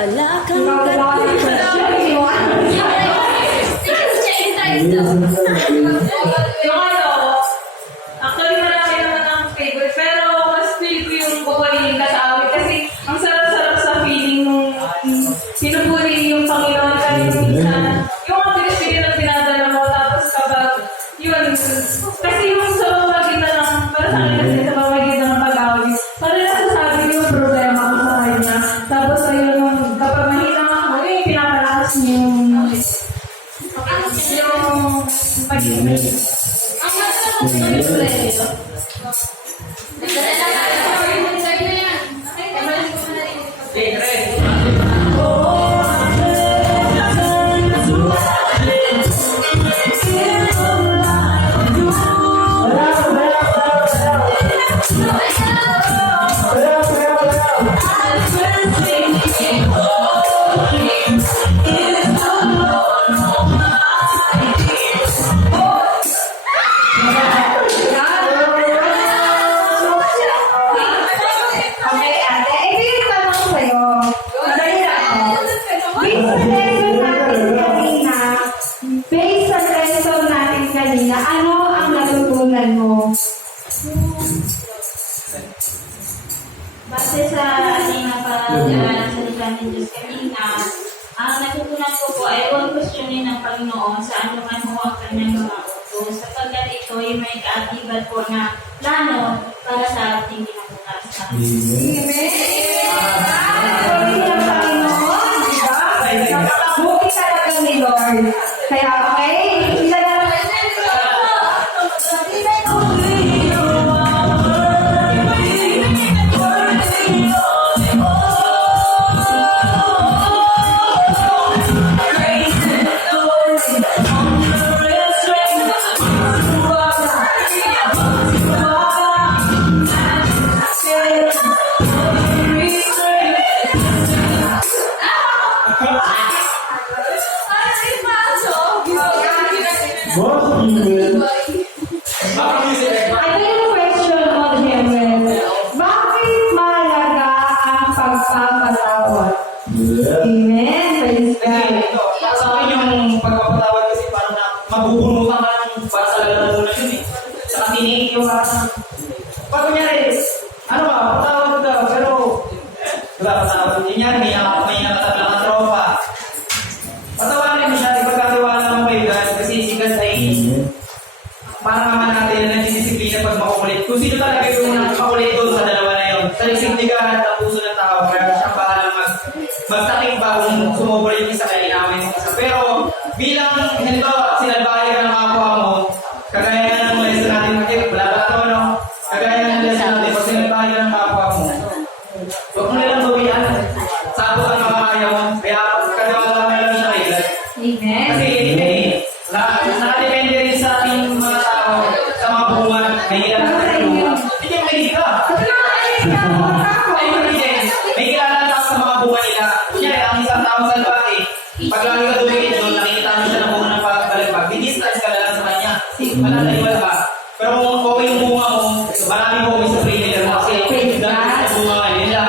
pala kang actually marami naman ang favorite, pero mas feel ko yung bubalihin ka sa awit kasi ang sarap-sarap sa feeling nung pinupuri yung Panginoon kahit minsan yung mga bilis-bigyan ng pinadala mo tapos kapag yun, kasi yung sa pamagitan ng, para sa akin kasi sa pamagitan ng pag-awit, parang nasasabi ko yung problema ko sa kanya. Tapos ayun, kapag mahina ako, pinapalakas niyo yung pag-ibig. Ang masarap ko sa yung dito. Ano ang natutunan mo? Base sa ating napag-aralan sa Lipan ng Diyos kanina, ang natutunan ko po ay huwag questionin ng Panginoon sa anuman mo ang kanyang mga utos, sapagkat ito ay may kaakibat po na plano para sa ating kinabukasan. Amen! Pagkakulit ng Panginoon, di ba? Napakabuti talaga ni Lord. Kaya okay, I think question on him is, bakit mahalaga ang pagpapatawad? Amen. Praise God. Sa akin yung pagpapatawad kasi parang mabubunutan ka ng para sa lalamunan yun eh. Saka tiniig yung parang, pag kunyari, ano ba, patawad ka, pero, diba, patawad din yan, may nakatabla ng tropa. Patawarin mo siya, di pagkatiwala mo kay God, kasi si God ay, parang naman natin na nagdidisiplina pag makukulit. Kung sino talaga yung makulit doon sa dalawa na yun, sa lisigdigan at puso ng tao, kaya siya bahalang magtaking ba kung sumobra yung isa kaya inawin mo kasi. Pero bilang, halimbawa, sinalbahay ka ng kapwa mo, kagaya nga ng lesson natin, wala ba ito, no? Kagaya nga ng lesson natin, pag sinalbahay ka ng kapwa mo, huwag mo nilang bawian. Sabo ka mga kaya mo, kaya kagawa ka lang siya kay God. Amen. Kasi, nakadepende rin sa ating mga tao, sa mga buwan, may kilala ka sa luwa. Hindi mo kayo ka. May kilala ka sa mga buwan nila. Kunyari, ang isang tao sa laki, pag lagi ka dumikit doon, nakikita mo siya ng bunga ng pagbalik-bag, di-distance ka na lang sa kanya. Mananaliwal ka. Pero kung okay yung bunga mo, marami po may sa pre-dealer mo kasi dahil sa bunga nila.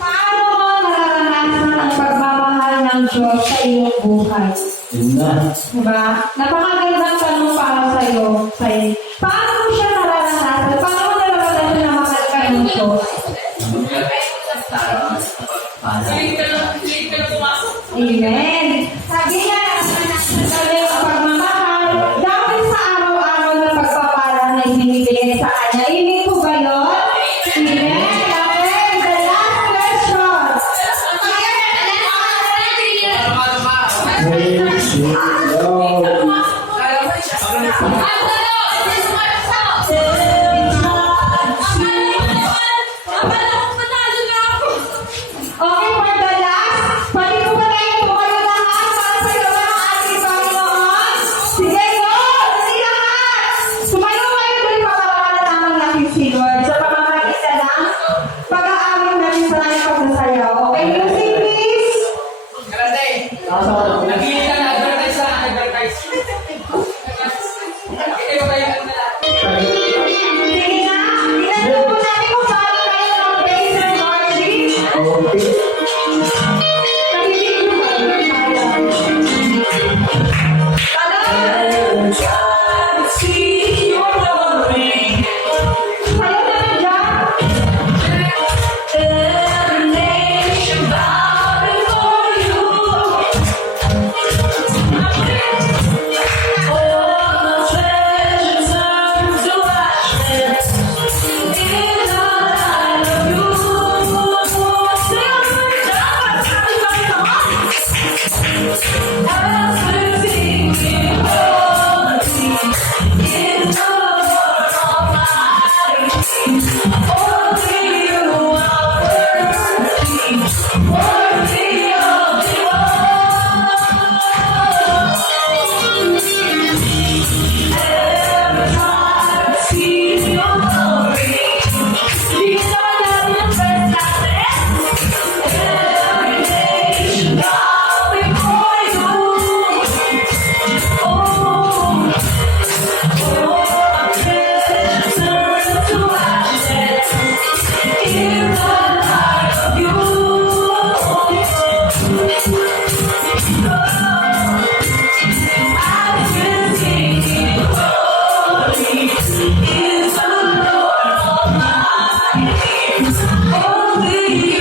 Paano mo nararanasan ang pagmamahal ng Diyos sa iyong buhay? Diba? Napakagandang tanong para sa iyo. Paano mo siya nararanasan? Paano mo nararanasan na mahal ka ng Diyos? Amen. Sabi niya, sabi ang pagmamahal, dahil sa araw-araw na pagpapala na ibinibigay sa kanya. Ibig po ba yun? Amen. Amen. The last question. si Lord sa pamamagitan ng pag-aaral natin sa kanyang pagsasayaw. Okay, music please! Nagiging ka na advertise sa advertise. Ikaw tayo na. Sige na, tinanong po natin kung paano tayo ng praise and worship. Nakikinig mo kayo na dyan. Only you.